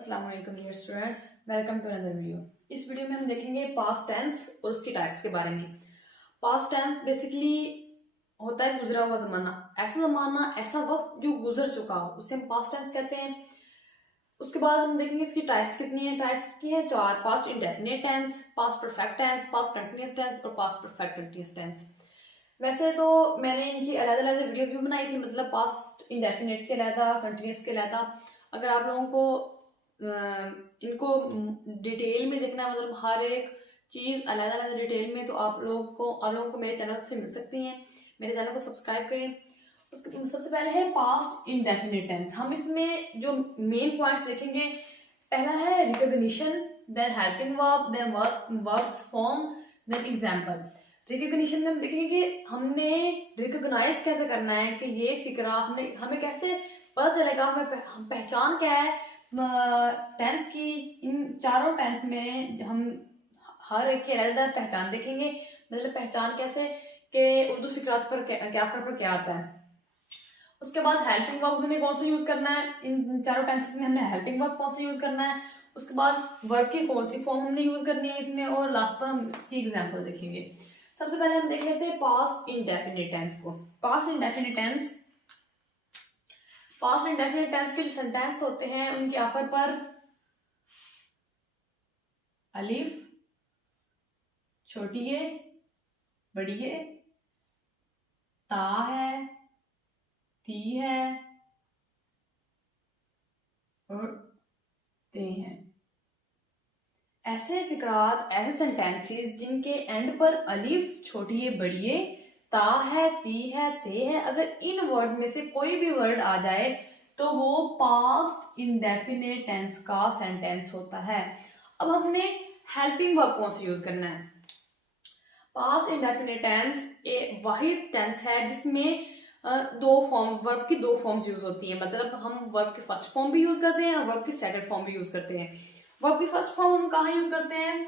अस्सलाम वालेकुम dear students, welcome to another video. इस वीडियो में हम देखेंगे पास्ट टेंस और उसकी टाइप्स के बारे में। पास्ट टेंस बेसिकली होता है गुजरा हुआ ज़माना, ऐसा ज़माना, ऐसा वक्त जो गुजर चुका हो, उसे हम पास्ट टेंस कहते हैं। उसके बाद हम देखेंगे इसकी टाइप्स कितनी हैं। टाइप्स की है 4: past indefinite tense, past perfect tense, past continuous tense और पास्ट परफेक्ट कंटिन्यूअस टेंस। वैसे तो मैंने इनकी अलग-अलग वीडियोस भी बनाई थी, मतलब पास्ट इंडेफिनिट के अलग, कंटिन्यूअस के अलग। अगर आप लोगों को इनको डिटेल में देखना है, मतलब हर एक चीज़ अलग अलग डिटेल में, तो आप लोगों को मेरे चैनल से मिल सकती हैं। मेरे चैनल को सब्सक्राइब करें। उसके सबसे पहले है पास्ट इंडेफिनिट टेंस। हम इसमें जो मेन पॉइंट्स देखेंगे, पहला है recognition, then helping verb, then verbs form, then example. Recognition में हम देखेंगे कि हमने रिकॉग्नाइज कैसे करना है, कि ये फिक्रा हमें कैसे पता चलेगा, हम पहचान क्या है टेंस की। इन चारों टेंस में हम हर एक की अलग अलग पहचान देखेंगे, मतलब पहचान कैसे कि उर्दू फिक्रात पर क्या फर्क पर क्या आता है। उसके बाद हेल्पिंग वर्ब हमें कौन सा यूज करना है, इन चारों टेंसेस में हमने हेल्पिंग वर्ब कौन सा यूज करना है। उसके बाद वर्ब की कौन सी फॉर्म हमने यूज करनी है इसमें, और लास्ट पर हम इसकी एग्जाम्पल देखेंगे। सबसे पहले हम देख लेते हैं पास्ट इंडेफिनिट टेंस को। पास्ट इंडेफिनिट टेंस के जो सेंटेंस होते हैं, उनके आखिर पर अलिफ, छोटी है, बड़ी है, ता है, ती है और ते हैं। ऐसे फिक्रात, ऐसे सेंटेंसेस जिनके एंड पर अलिफ, छोटी है, बड़ी है, ता है, ती है, ते है, अगर इन वर्ड में से कोई भी वर्ड आ जाए तो वो पास्ट इंडेफिनिट टेंस का सेंटेंस होता है। अब हमने हेल्पिंग वर्ब कौन सा यूज करना है। पास्ट इंडेफिनिट टेंस एक वाहिद टेंस है जिसमें वर्ब की दो फॉर्म्स यूज होती हैं, मतलब हम वर्ब की फर्स्ट फॉर्म भी यूज करते हैं और वर्ब की सेकंड फॉर्म भी यूज करते हैं। वर्ब की फर्स्ट फॉर्म हम कहाँ यूज करते हैं,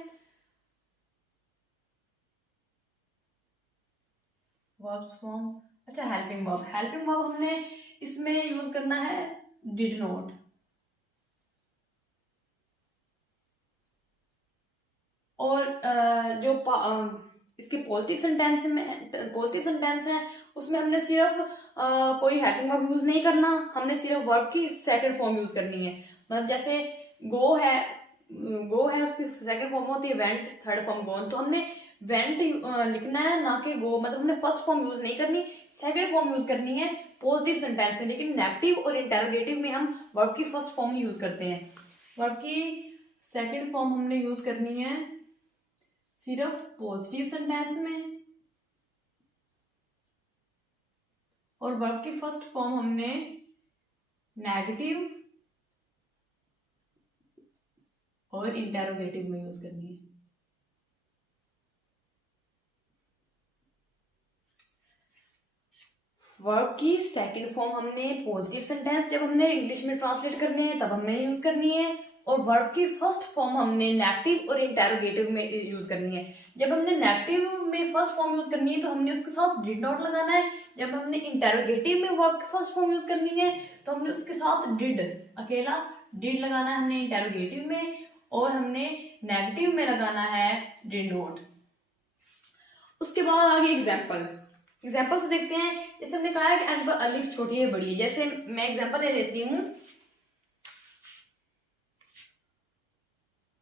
वर्ब्स फॉर्म, अच्छा हेल्पिंग वर्ब हमने इसमें यूज करना है डिड नॉट। और जो इसके पॉजिटिव सेंटेंस है, उसमें हमने सिर्फ कोई हेल्पिंग वर्ब यूज नहीं करना, हमने सिर्फ वर्ब की सेकंड फॉर्म यूज करनी है। मतलब जैसे गो है उसकी सेकंड फॉर्म होती है वेंट, थर्ड फॉर्म गोन, तो हमने वेंट लिखना है, ना कि गो। मतलब हमने फर्स्ट फॉर्म यूज नहीं करनी, सेकंड फॉर्म यूज करनी है पॉजिटिव सेंटेंस में। लेकिन नेगेटिव और इंटेरोगेटिव में हम वर्ब की फर्स्ट फॉर्म ही यूज करते हैं। वर्ब की सेकंड फॉर्म हमने यूज करनी है सिर्फ पॉजिटिव सेंटेंस में, और वर्ब की फर्स्ट फॉर्म हमने नेगेटिव और इंटेरोगेटिव में यूज करनी है। वर्ब की सेकंड फॉर्म हमने पॉजिटिव सेंटेंस जब हमने इंग्लिश में ट्रांसलेट करने हैं तब हमने यूज करनी है, और वर्ब की फर्स्ट फॉर्म हमने नेगेटिव और इंटेरोगेटिव में यूज करनी है। जब हमने नेगेटिव में फर्स्ट फॉर्म यूज करनी है तो हमने उसके साथ डिड नॉट लगाना है। जब हमने इंटेरोगेटिव में वर्ब की फर्स्ट फॉर्म यूज करनी है तो हमने उसके साथ डिड, अकेला डिड लगाना है हमने इंटेरोगेटिव में, और हमने नेगेटिव में लगाना है डिड नॉट। उसके बाद आगे एग्जाम्पल से देखते हैं। जैसे हमने कहा है कि एंड पर अलिफ, छोटी है, बड़ी है। जैसे मैं एग्जाम्पल ले लेती हूँ,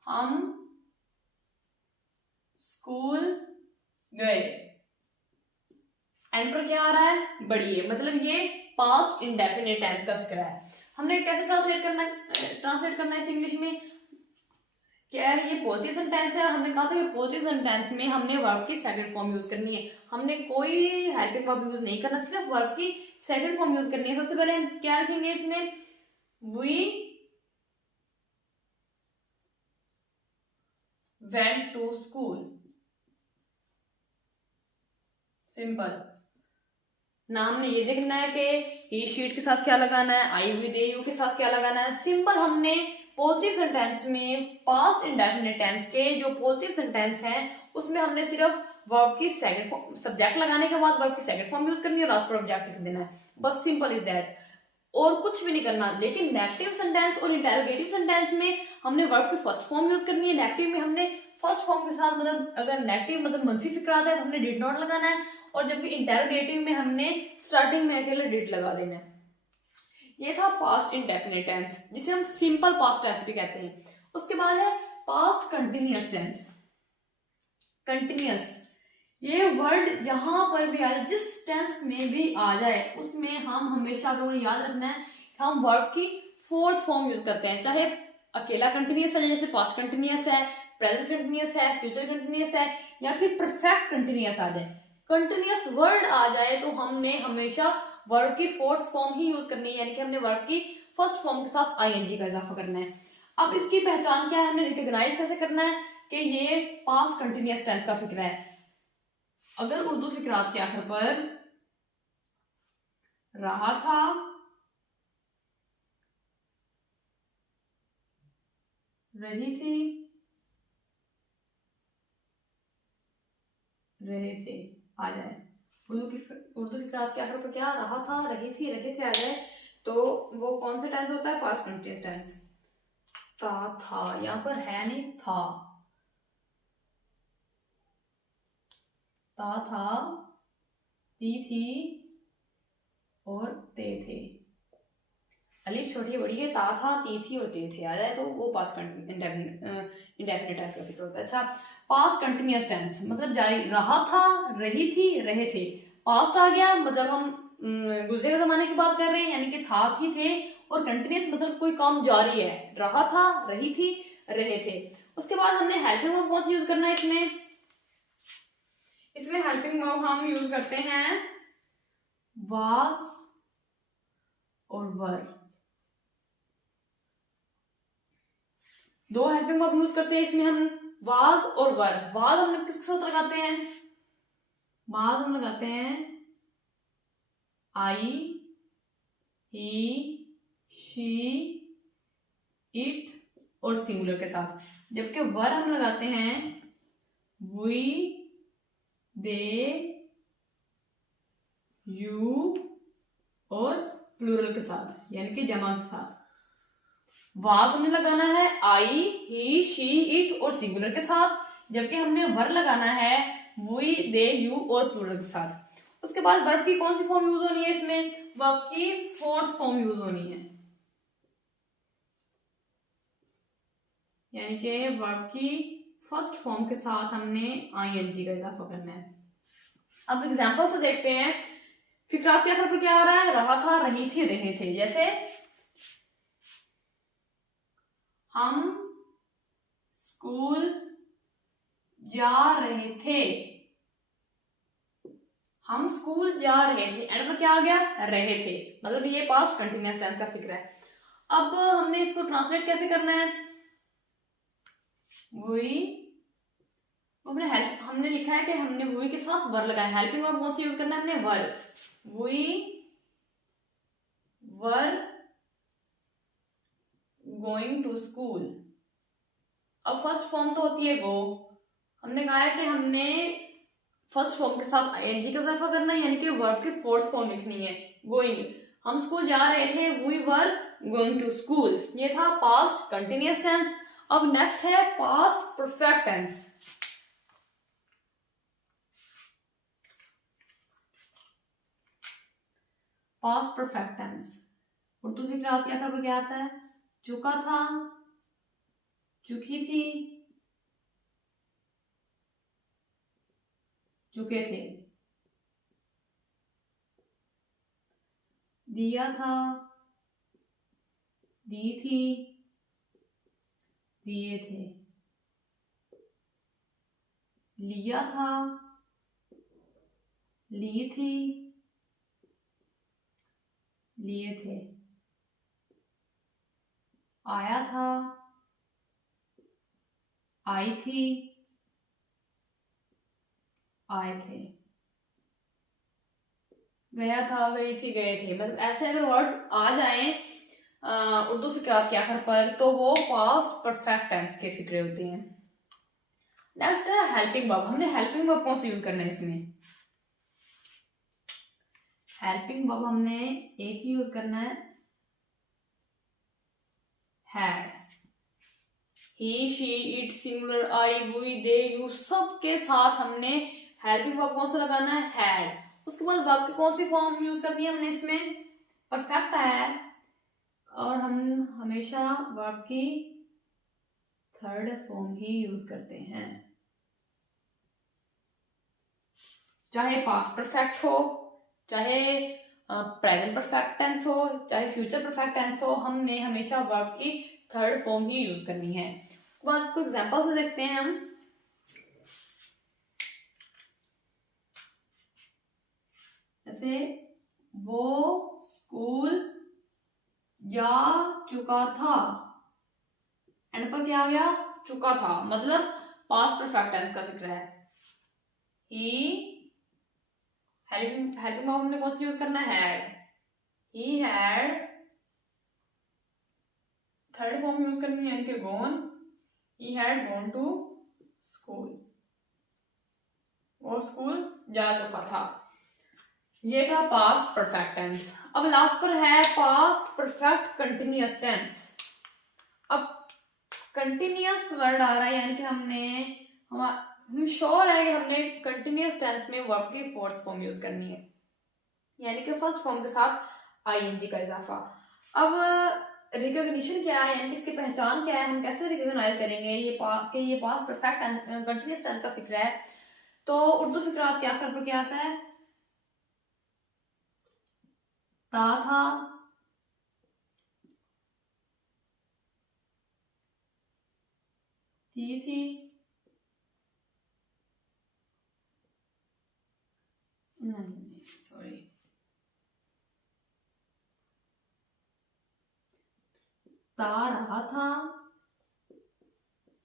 हम स्कूल गए, एंड पर क्या आ रहा है, बड़ी है, मतलब ये पास्ट इंडेफिनिट टेंस का फिक्र है। हमने कैसे ट्रांसलेट करना है इस इंग्लिश में, क्या है, ये पॉजिटिव सेंटेंस है। हमने कहा था कि पॉजिटिव सेंटेंस में हमने वर्ब की सेकंड फॉर्म यूज करनी है, हमने कोई हेल्पिंग वर्ब यूज नहीं करना, सिर्फ वर्ब की सेकंड फॉर्म यूज करनी है। सबसे पहले हम क्या लिखेंगे इसमें, we went to school, simple. नाम ने ये देखना है कि ही शीट के साथ क्या लगाना है, आई विद यू के साथ क्या लगाना है। सिंपल हमने पॉजिटिव सेंटेंस में पास्ट इंडेफिनिट टेंस के जो पॉजिटिव सेंटेंस हैं उसमें हमने सिर्फ वर्ब की सेकंड फॉर्म, सब्जेक्ट लगाने के बाद वर्ब की सेकंड फॉर्म यूज करनी है, लास्ट पर ऑब्जेक्ट लिख देना है, बस सिंपल इज दैट। और कुछ भी नहीं करना। लेकिन नेगेटिव सेंटेंस और इंटेरोगेटिव सेंटेंस में हमने वर्ब की फर्स्ट फॉर्म यूज करनी है। नेगेटिव में हमने फर्स्ट फॉर्म के साथ मतलब अगर नेगेटिव मतलब मंफी फिक्रात है तो हमने डिड नॉट लगाना है, और जबकि इंटेरोगेटिव में हमने स्टार्टिंग में अकेले डिड लगा देना है। ये था पास्ट इंडेफिनिट टेंस, जिसे हम सिंपल पास्ट टेंस भी कहते हैं। उसके बाद है पास्ट कंटिन्यूअस टेंस। कंटिन्यूअस, ये वर्ड यहां पर भी आ जाए, जिस टेंस में भी आ जाए उसमें हम हमेशा आप लोगों ने याद रखना है कि हम वर्ड की फोर्थ फॉर्म यूज करते हैं। चाहे अकेला कंटिन्यूअस है जैसे पास्ट कंटिन्यूअस है, प्रेजेंट कंटिन्यूअस है, फ्यूचर कंटिन्यूअस है, या फिर परफेक्ट कंटिन्यूअस आ जाए, कंटिन्यूअस वर्ड आ जाए तो हमने हमेशा वर्ब की फोर्थ फॉर्म ही यूज करनी है, यानी कि हमने वर्ब की फर्स्ट फॉर्म के साथ आईएनजी का इजाफा करना है। अब इसकी पहचान क्या है, हमने रिकॉग्नाइज कैसे करना है कि ये पास्ट कंटिन्यूअस टेंस का फिक्रा है। अगर उर्दू फिक्रात के आखिर पर रहा था, रही थी, रहे थे आ जाए, उर्दू फिक्रात के आखिर पर क्या रहा था, रही थी, रहे थे आ जाए, तो वो कौन सा टेंस होता है, पास्ट कंटिन्यूअस टेंस। था यहाँ पर है नहीं, था, थी और थे। अलिफ छोटी बड़ी है, था, थी और थे आ जाए तो वो पास्ट इंडेफिनिट टेंस का फिक्र होता है। अच्छा, पास्ट कंटिन्यूअस टेंस मतलब जारी, रहा था, रही थी, रहे थे, पास्ट आ गया मतलब हम गुजरे के जमाने की बात कर रहे हैं, यानी कि था, थी, थे, और कंटिन्यूअस मतलब कोई काम जारी है, रहा था, रही थी, रहे थे। उसके बाद हमने हेल्पिंग वर्ब कौन सा यूज करना है इसमें हेल्पिंग वर्ब हम यूज करते हैं वाज और वर। दो हेल्पिंग वर्ब यूज करते हैं इसमें हम, वाज और वर। वाज हम किसके साथ लगाते हैं, वाज हम लगाते हैं आई, ही, शी, इट और सिंगुलर के साथ, जबकि वर हम लगाते हैं वी, दे, यू और प्लूरल के साथ, यानी कि जमा के साथ। वाज हमने लगाना है आई, ही, शी, इट और सिंगुलर के साथ, जबकि हमने वर लगाना है वी, दे, यू और प्लूरल के साथ। उसके बाद वर्ब की कौन सी फॉर्म यूज होनी है इसमें, वर्ब की फोर्थ फॉर्म यूज होनी है, यानी कि वर्ब की फर्स्ट फॉर्म के साथ हमने आईएनजी का इजाफा करना है। अब एग्जांपल से देखते हैं फिक्रात के आखिर पर क्या आ रहा है, रहा था, रही थी, रहे थे। जैसे हम स्कूल जा रहे थे, हम स्कूल जा रहे थे, एंड पर क्या आ गया, रहे थे, मतलब ये पास्ट कंटिन्यूअस टेंस का फिक्र है। अब हमने इसको ट्रांसलेट कैसे करना है, हमने लिखा है कि हमने वही के साथ वर लगाया, हेल्पिंग वर्ब कौन सी यूज करना है हमने, were, we were going to school. अब फर्स्ट फॉर्म तो होती है गो, हमने कहा है कि हमने फर्स्ट फॉर्म के साथ आईएनजी का इजाफा करना है, यानी कि वर्ब की फोर्थ फॉर्म लिखनी है, गोइंग। हम स्कूल जा रहे थे, we were going to school. ये था पास्ट कंटिन्यूअस टेंस। अब नेक्स्ट है past perfect tense. Past perfect tense Urdu फिक्रात के आखिर पर क्या आता है, चुका था, चुकी थी, चुके थे, दिया था, दी थी, दिए थे, लिया था, ली थी, लिए थे, आया था, आई थी, आए थे, गया था, गई थी, गए थे। मतलब ऐसे अगर वर्ड्स आ जाएं उर्दू फिक्रात के आखिर पर तो वो पास्ट परफेक्ट टेंस के फिक्रे होते हैं। नेक्स्ट है हेल्पिंग वर्ब। हमने हेल्पिंग वर्ब कौन सा यूज करना है इसमें, हेल्पिंग वर्ब हमने एक ही यूज करना है, had. He, she, it, singular, I, we, they, you, सब के साथ हमने हेल्पिंग वर्ब कौन सा लगाना है, हैड। उसके बाद वर्ब की कौन सी फॉर्म यूज करनी है हमने इसमें, परफेक्ट है, और हम हमेशा वर्ब की थर्ड फॉर्म ही यूज करते हैं, चाहे पास्ट परफेक्ट हो, चाहे प्रेजेंट परफेक्ट टेंस हो, चाहे फ्यूचर परफेक्ट टेंस हो, हमने हमेशा वर्ब की थर्ड फॉर्म ही यूज करनी है। उसके बाद इसको एग्जांपल से देखते हैं हम। जैसे वो स्कूल जा चुका था, एंड पर क्या आ गया, चुका था, मतलब पास्ट परफेक्ट टेंस का जिक्र है। ही, हेल्पिंग वर्ब हमने कौन सा यूज करना है, had. He had, third form use करनी है यानी कि gone. He had gone to school, वो स्कूल जा चुका था। ये था पास्ट परफेक्ट टेंस। अब लास्ट पर है पास्ट परफेक्ट कंटिन्यूअस टेंस। अब कंटिन्यूअस वर्ड आ रहा है, यानी कि हम श्योर है कि हमने कंटिन्यूअस टेंस में वर्ब की फोर्थ फॉर्म यूज करनी है, यानी कि फर्स्ट फॉर्म के साथ आईएनजी का इजाफा। अब रिकॉग्निशन क्या है, यानी कि इसकी पहचान क्या है, हम कैसे रिकॉग्नाइज करेंगे ये पास्ट परफेक्ट कंटिन्यूअस टेंस का फिक्र है। तो उर्दू फिक्रात क्या कर क्या आता है, ता था, थी, नहीं सॉरी, ता रहा था,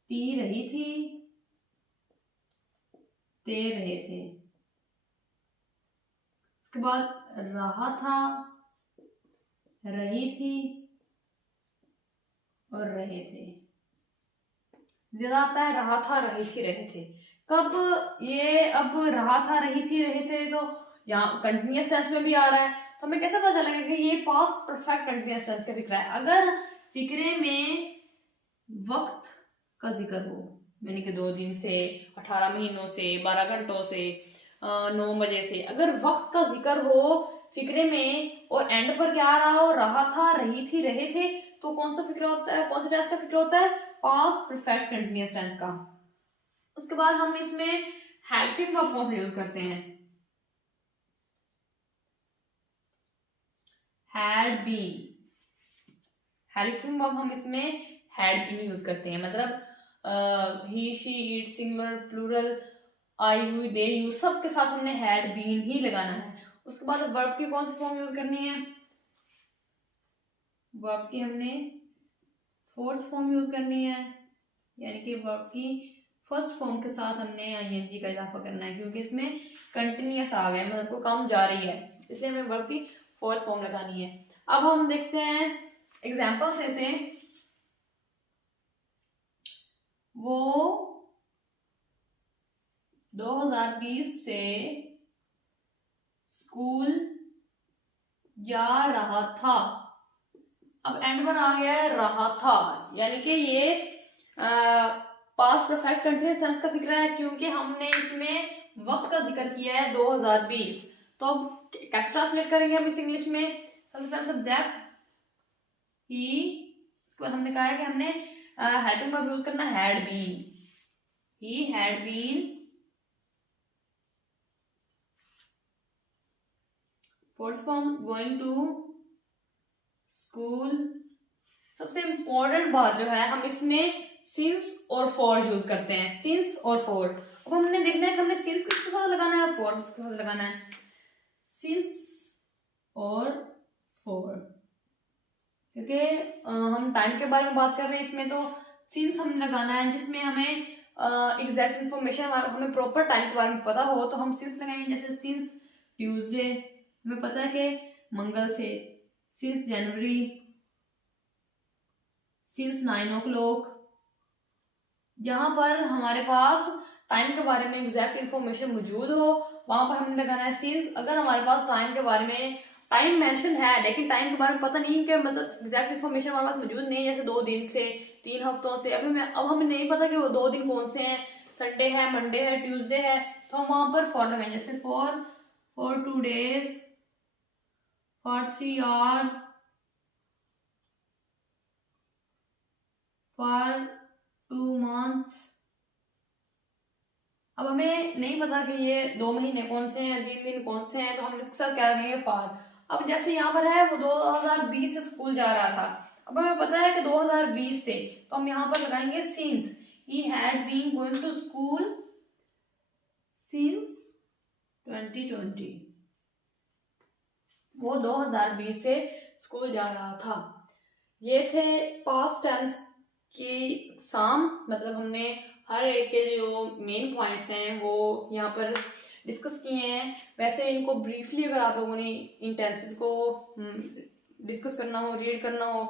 ती रही थी, ते रहे थे। उसके बाद रहा था, रही थी और रहे थे। ज्यादा आता है रहा था, रही थी, रहे थे। कब ये, अब रहा था, रही थी, रहे थे, तो यहाँ कंटिन्यूअस टेंस में भी आ रहा है, तो हमें कैसे पता चलेगा कि ये पास्ट परफेक्ट कंटिन्यूअस टेंस का फिक्रा है। अगर फिक्रे में वक्त का जिक्र हो, यानी कि 2 दिन से, 18 महीनों से, 12 घंटों से, 9 बजे से, अगर वक्त का जिक्र हो फिक्रे में और एंड पर क्या आ रहा हो, रहा था, रही थी, रहे थे, तो कौन सा फिक्र होता है, कौन सा टेंस का फिक्र होता है, पास्ट परफेक्ट कंटिन्यूअस टेंस का। उसके बाद हम इसमें हेल्पिंग वर्ब कौन सा यूज करते हैं, हैड बीन। हेल्पिंग वर्ब हम इसमें हैड बीन यूज करते हैं, मतलब he, she, it, singular, plural, I, we, they, you, सब के साथ हमने हैड बीन ही लगाना है। उसके बाद वर्ब की कौन सी फॉर्म यूज करनी है, वर्ब की हमने फोर्थ फॉर्म यूज करनी है, यानी कि वर्ब की फर्स्ट फॉर्म के साथ हमने आईएनजी का इजाफा करना है, क्योंकि इसमें कंटिन्यूअस आ गया, मतलब को काम जारी है, इसलिए हमें वर्ब की फोर्थ फॉर्म लगानी है। अब हम देखते हैं एग्जाम्पल्स ऐसे, वो 2020 से स्कूल जा रहा था। अब एंड पर आ गया है रहा था, यानी कि ये पास्ट परफेक्ट कंटिन्यूअस टेंस का फिक्र है, क्योंकि हमने इसमें वक्त का जिक्र किया है 2020। तो अब कैसे ट्रांसलेट करेंगे हम इस इंग्लिश में, सबसे पहले सब्जेक्ट ही, उसके बाद हमने कहा है कि हमने हेल्पिंग वर्ब यूज करना had been, he had been, fourth form going to school. सबसे इंपॉर्टेंट बात जो है, हम इसमें सिंस और फॉर यूज करते हैं, सिंस और फॉर। अब हमने देखना है कि हमने सिंस किसके साथ लगाना है, फॉर किसके साथ लगाना है, सिंस और फॉर, क्योंकि हम टाइम के बारे में बात कर रहे हैं इसमें, तो सिंस हमने लगाना है जिसमें हमें एग्जैक्ट इन्फॉर्मेशन, हमें प्रॉपर टाइम के बारे में पता हो, तो हम सिंस लगाएंगे। जैसे सिंस ट्यूसडे, हमें पता है कि मंगल से, सिंस जनवरी, सिंस 9 o'clock, जहां पर हमारे पास टाइम के बारे में एग्जैक्ट इन्फॉर्मेशन मौजूद हो, वहां पर हमने लगाना है सिंस। अगर हमारे पास टाइम के बारे में टाइम मेंशन है लेकिन टाइम के बारे में पता नहीं कि मतलब एग्जैक्ट इन्फॉर्मेशन हमारे पास मौजूद नहीं है, जैसे 2 दिन से 3 हफ्तों से। अब हमें नहीं पता कि वो 2 दिन कौन से हैं, संडे है, मंडे है, ट्यूसडे है, तो हम वहां पर फॉर लगाएंगे, जैसे for 2 days, for 3 hours, for 2 months। अब हमें नहीं पता कि ये 2 महीने कौन से हैं, 3 दिन कौन से हैं, तो हम इसके साथ क्या लगेंगे, फॉर। अब जैसे यहाँ पर है वो 2020 से स्कूल जा रहा था, अब हमें पता है कि 2020 से, तो हम यहाँ पर लगाएंगे since he had been going to school since 2020, वो 2020 से स्कूल जा रहा था। ये थे पास्ट टेंस की एग्जाम, मतलब हमने हर एक के जो मेन पॉइंट्स हैं वो यहाँ पर डिस्कस किए हैं। वैसे इनको ब्रीफली अगर आप लोगों ने इन टेंसेस को डिस्कस करना हो, रीड करना हो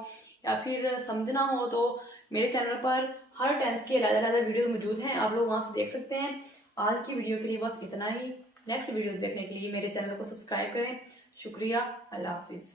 या फिर समझना हो, तो मेरे चैनल पर हर टेंस के अलग अलग वीडियो मौजूद हैं, आप लोग वहाँ से देख सकते हैं। आज की वीडियो के लिए बस इतना ही। नेक्स्ट वीडियो देखने के लिए मेरे चैनल को सब्सक्राइब करें। शुक्रिया, अल्लाह हाफिज़।